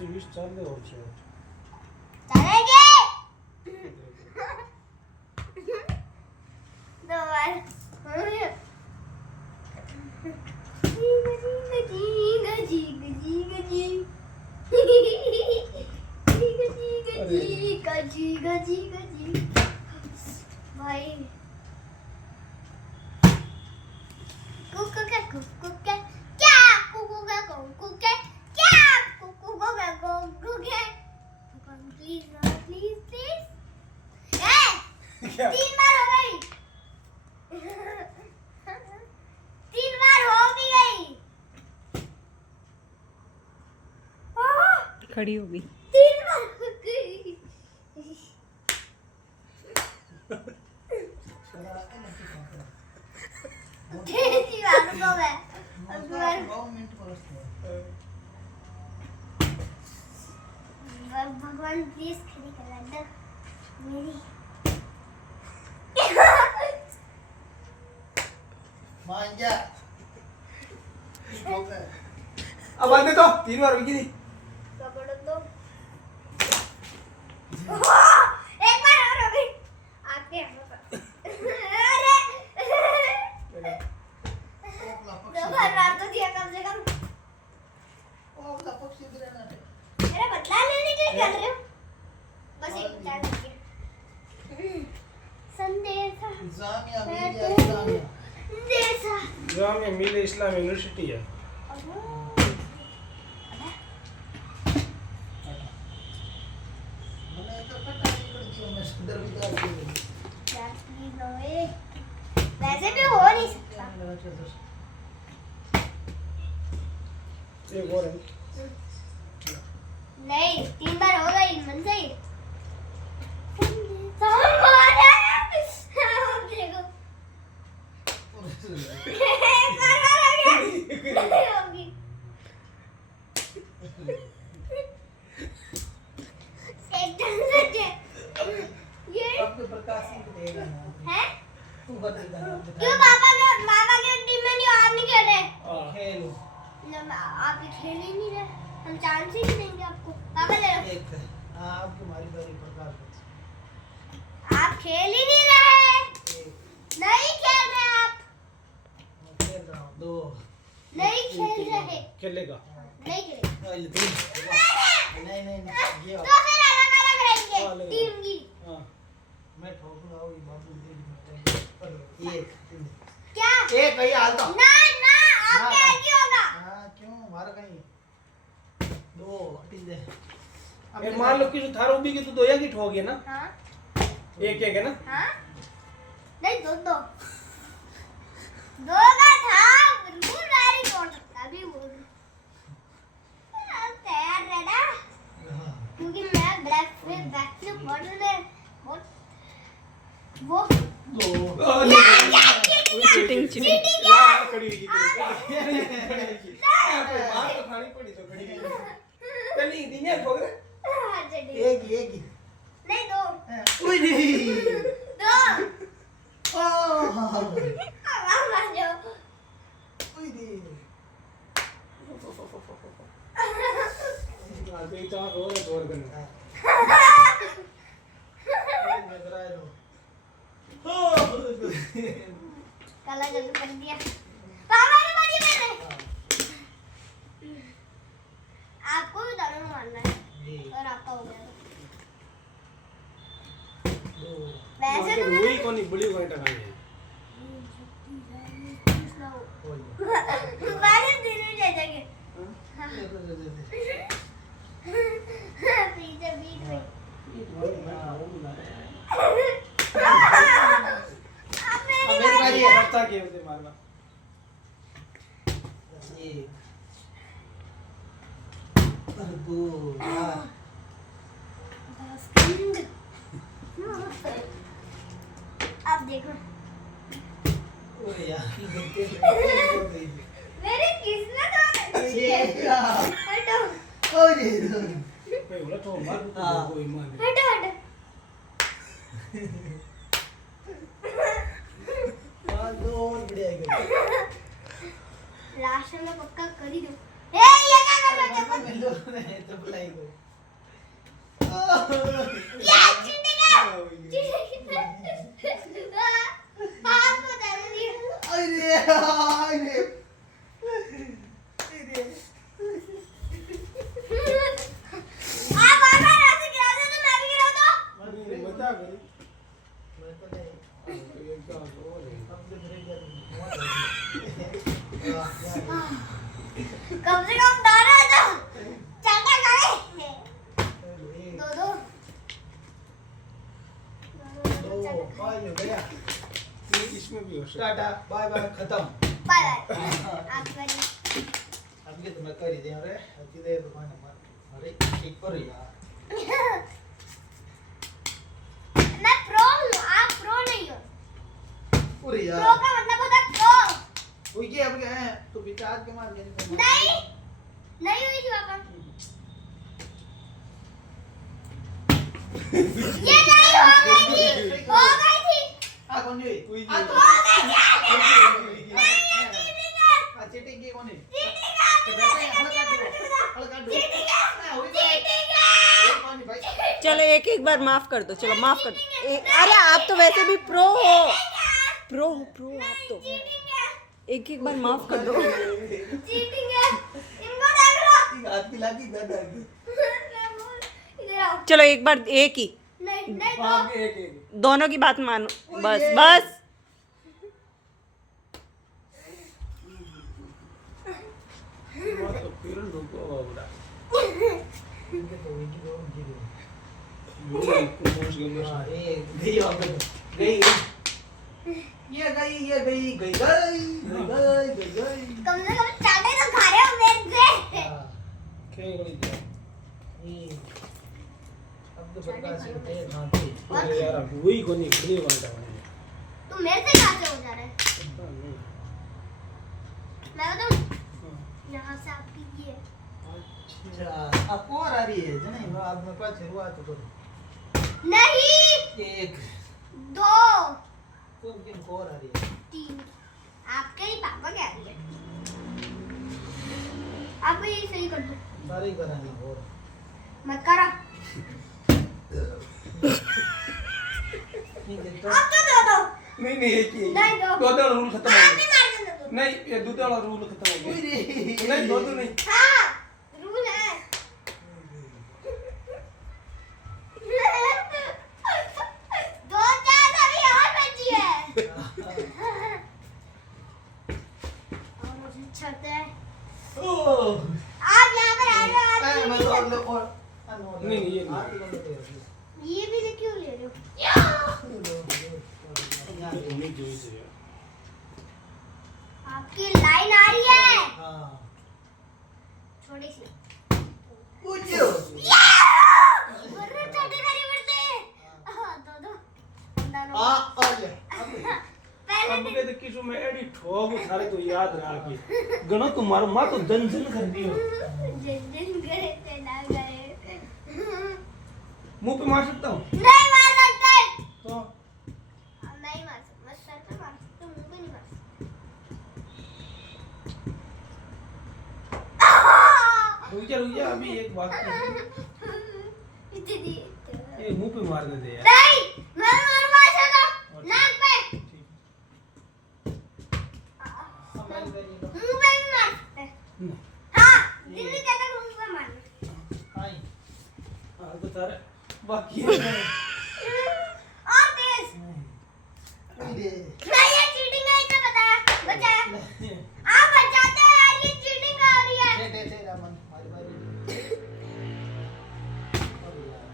20 ચાલે હોય છે ચાલેગે દો વાર भाई कुकु का क्या कुकु का क्या कुकु का प्लीज प्लीज प्लीज तीन बार हो गई तीन बार हो भी गई खड़ी हो गई तीन बार हो गई कैसी बात को मैं भगवान प्लीज खड़ी कर दो मेरी मान जा अब आते तो 3 बार विकी पकड़ दो एक बार और हो गई आपके अरे दो बार मार तो दिया कम से कम अरे बदला लेने के कर रहे हो बस एक बचा दीजिए संदेशा जामिया संदेशा जामिया मिलिया इस्लाम यूनिवर्सिटी है मैंने तो पता नहीं कर दिया मैं सुंदर भी कर दिया यार प्लीज नो वैसे भी हो नहीं सकता एक और है नहीं 3 बार हो गई मन से ही देखो आपके प्रकाश सिंह को देगा ना है तू बदल क्यों पापा के टीम में नहीं आप नहीं खेल रहे खेल आप खेल ही नहीं रहे हम चांस ही नहीं देंगे आपको पापा ले लो एक आपकी मारी बारी प्रकाश आप खेल ही नहीं रहे नहीं खेल रहे आप मैं खेल रहा हूं दो नहीं खेल रहे खेलेगा नहीं खेलेंगे नहीं नहीं ये तो फिर अलग अलग रहेंगे टीम की हां मैं ठोकूंगा वो बाबू दे एक क्या एक कहीं हाल तो ना ना आपके आगे होगा हां क्यों मारो कहीं दो हटी दे ये मान लो कि जो थारो भी की तो दो या की ठोक गया ना हाँ एक है ना हाँ नहीं दो दो दो का था बिल्कुल गाड़ी तोड़ सकता अभी वो तैयार रहना क्योंकि मैं ब्लैक से बहुत वो चीटिंग चीटिंग खड़ी हुई मार तो खानी पड़ी तो खड़ी चली दिने ठोक दे एक ही नहीं दो उई नहीं दो ओह आवाज आ जाओ उई नहीं आगे तो रो रे दौड़ करना नजर आए लो काला जादू कर दिया पापा ने मारी मैंने आपको भी दोनों मारना है और आपका हो गया दो वैसे तो वही कोनी बुली कोनी टकाई है बारिश दिन में जाएंगे पीछे बीच में अब मेरी बारी है बच्चा के होते मारना एक दो अब देखो ओ यार मेरी किस्मत बहुत अच्छी है हटो ओ ये कोई बोला तो मार तो कोई मान हटो हटो दो और बढ़िया गया लास्ट में पक्का कर ही दो ए ये क्या कर रहा है? मैं लो नहीं तो बुलाई को ये चीटिंग है। हाँ बता रही हूँ। अरे अरे आप बार-बार ऐसे गिरा दो तो मैं भी गिरा दूँ। नहीं बता गई मैं तो नहीं तो ये क्या हो रहा है हम तो मेरे घर कम से कम दाना दो। चाटा खाए। दो दो। हो गया ये इसमें भी हो सकता है टाटा बाय बाय खत्म बाय बाय। आप करिए। अब ये तो मैं कर ही दे रहे अति दे भगवान हमारे अरे ठीक पर यार मैं प्रो हूँ, आप प्रो नहीं हो। पूरी प्रो यार का मतलब होता है प्रो। वो ये अब क्या है तो विचार के मार गए नहीं नहीं हुई थी पापा। ये नहीं हो गई थी। हो गई थी। आ कौन जी कोई आ नहीं। तो आ चीटिंग की कौन है चलो एक एक बार माफ कर दो, चलो माफ कर दो। अरे आप तो वैसे भी प्रो हो, प्रो हो आप तो। एक एक बार माफ कर दो। चीटिंग है। इनको देख लो। हाथ की लागी दादा की इधर आओ। चलो एक बार एक ही, नहीं नहीं तो आगे एक दोनों की बात मानो, बस बस। तो फिर रुको बाबा इनके तो इनकी दो उनकी दो ये कुछ गंभीर हां ये गई वापस गई ये गई कम से कम चाटे तो खा रहे हो मेरे से। हां क्या गई दिया ये अब तो प्रकाश सिंह थे खाते अरे यार वही को नहीं खुली बनता है तू मेरे से कहाँ से हो जा रहा है? मैं बताऊँ यहाँ से आपकी ये अच्छा आपको और आ रही है नहीं मैं आप में पास शुरुआत तो करो नहीं एक दो तुम किनको और आ रही है तीन आपके ही पापा क्या है? आप ये सही कर दो। सारे ही कराएंगे और मत करो। ठीक है तो अब तो दो दो। नहीं एक ही नहीं, दो। दो रूल खत्म आप हो भी गया मार देना दो। नहीं ये दूसरा वाला रूल खत्म हो गया नहीं दो नहीं हाँ रूल है। दो चार अभी और बची है। और मुझे छत है। ओह आप यहाँ पर आ रहे हो मैं आप और लो और नहीं, ये नहीं। आप ही कर लेते हो ये भी ले क्यों ले रहे हो? नहीं जोई से आपकी लाइन आ रही है हां छोटी सी। पूछो बर्रे छोटे सारी बढ़ते दो दो दोनों। आ ले पहले अब के किसु में एडी ठोक सारे तो याद रहा के गणो तुम्हारो मां तो जन जन कर दियो जिन जिन गए थे ना गए। मुंह पे मार सकता हूं नहीं मार सकते। तो नहीं मार सकते। मैं सर पे मार सकता हूँ, मुंह पे नहीं मार सकता। रुक जा अभी एक बात इतनी ये मुंह पे मार दे यार नहीं मैं मारूंगा ऐसे तो नाक पे मुंह पे भी मार सकते हैं। हाँ दिल्ली कहता मुंह पे मारना। आई हां तो सारे बाकी है और तेज। ये मैं ये चीटिंग है इतना बताया बचाया। आप बचाते हो यार ये चीटिंग हो रही है। दे रामन हमारी बारी अब यार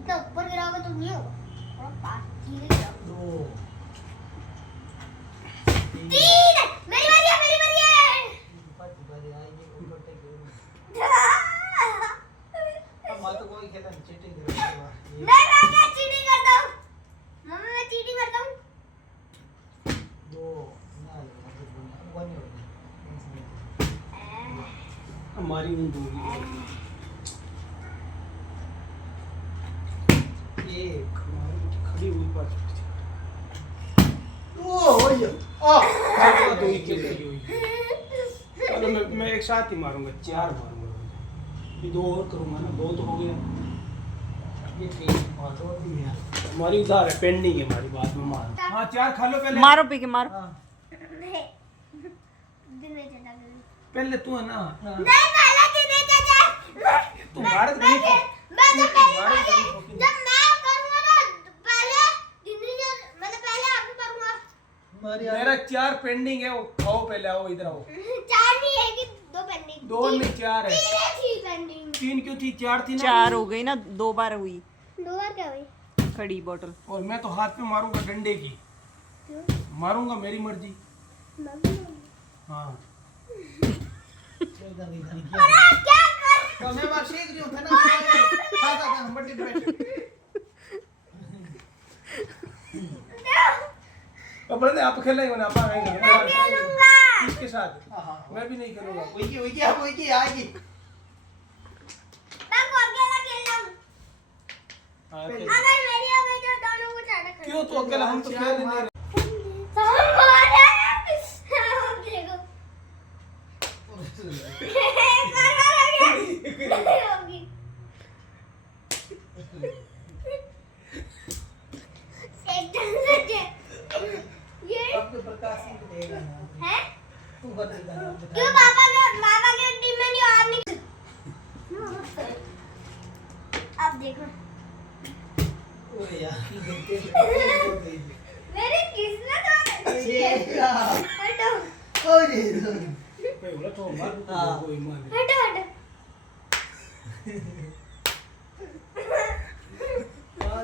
इतना ऊपर गिराओगे तो नहीं होगा। थोड़ा पास धीरे गिराओ। दो तीन मेरी बारी है मेरी बारी है। पांच बारी आएगी ऊपर तक अब मैं तो कोई खेला नहीं चीटिंग कर रहा है मैं चीटिंग करता हूँ। मम्मी मैं चीटिंग करता हूँ। दो ना मतलब वन हो हमारी नहीं दूंगी एक खड़ी हुई पास ओ हो ये ओ तो विकेट लगी हुई चलो मैं एक साथ ही मारूंगा, 4 मारूंगा। ये 2 और करूंगा ना, 2 तो हो गया। ये ठीक और तो भी है। हमारी उधार है, पेंडिंग है हमारी, बाद में मार। हाँ 4 खा लो पहले। मारो पी के मारो। हाँ नहीं दिने चाचा पहले तू है ना। हाँ। नहीं पहले दिने चाचा तू भारत नहीं खा। मैं जब मैं करूंगा ना पहले दिने मतलब पहले आपको करूंगा। मेरा 4 पेंडिंग है, वो खाओ पहले, आओ इधर आओ। 4 नहीं है कि 2 पेंडिंग 2 नहीं 4 है। 3 थी पेंडिंग 3 क्यों थी? 4 थी ना। 4 हो गई ना, 2 बार हुई 2 बार क्या हुई खड़ी बोतल। और मैं तो हाथ पे मारूंगा, डंडे की क्यों मारूंगा, मेरी मर्जी। मम्मी हाँ अरे क्या कर तो मैं बात सीख रही हूँ था ना। खा हम बड़ी बैठ। अपने आप खेलेंगे ना, आप आएंगे खेलूंगा इसके साथ। हाँ मैं भी नहीं खेलूंगा। वही अब वही आएगी। मैं को अकेला खेलूं हाँ, अगर मेरी हो गई तो दोनों को चाटा कर क्यों तू अकेला? हम तो खेल नहीं रहे। आपको प्रकाश सिंह देगा ना। तू बदल ना। क्यों पापा के टीम में नहीं और नहीं अब देखो ओए यार देखते मेरी किस्मत बहुत अच्छी है हटो ओए कोई बोला तो मार, हाँ। कोई मार। हटो हटो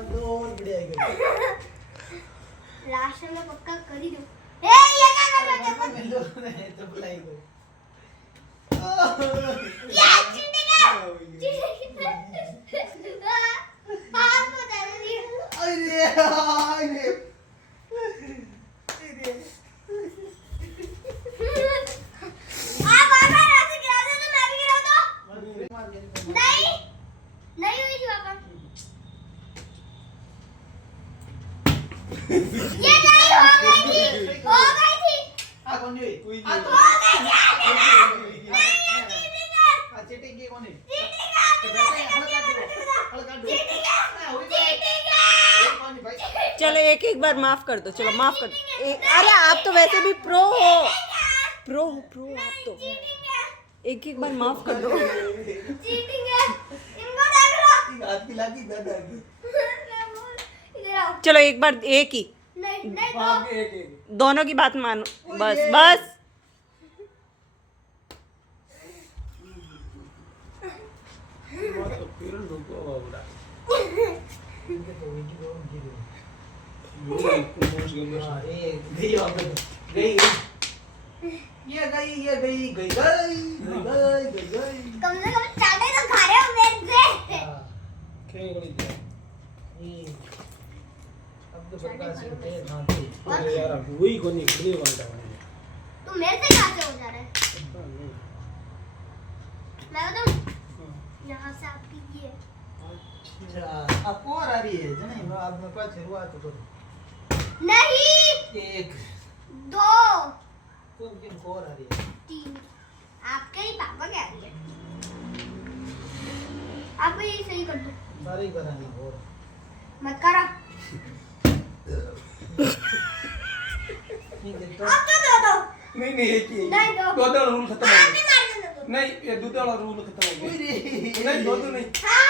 दो और बढ़िया गए। लास्ट में पक्का कर ही दो ए ये क्या कर रहा है मैं लोग ने तो बुलाई को। ये चीटिंग है चीटिंग हां बता रही अरे अरे आप बाबा ऐसे गिरा दो तो मैं भी गिरा दो नहीं नहीं हुई थी पापा ये नहीं हो गई थी हो गई थी आ कौन जी? कोई आ नहीं। तो हो गई थी नहीं चीटिंग है आ चीटिंग के कौन है? चीटिंग है चीटिंग है कौन है भाई? चलो एक एक बार माफ कर दो, चलो माफ कर दो। अरे आप तो वैसे भी प्रो हो, प्रो आप तो। एक एक बार माफ कर दो। चीटिंग है इनको देख लो हाथ की लागी दादा की। इधर आओ चलो एक बार एक ही, नहीं नहीं हाँ, दो एक एक। दोनों की बात मानो। बस बस मार तो फिर रुको बाबूरा। इनके तो वही की दो उनकी दो। मुझे कुछ गंदा। हाँ ये गई वापस गई ये गई गई गई कम से कम चाटे तो खा रहे हो मेरे से हाँ खेल गई थी। ये अब तो प्रकाश सिंह थे खाते अरे यार वही को नहीं खड़ी बनता है। तू मेरे से कहाँ से हो जा रहा है मैं बताऊँ यहाँ से आपकी ये अच्छा आपको और आ रही है नहीं अब मैं पास शुरुआत करो नहीं एक 2 कौन किन को और आ रही है 3 आपके ही पापा क्या है आप ये सही कर दो सारे ही करानी और मत करो ठीक है तो अब तो दो दो नहीं नहीं एक ही। नहीं, दो। दो रूल खत्म हो आप गया। भी मार देना दो नहीं ये दूध वाला रूल खत्म हो गया। नहीं दो नहीं। हाँ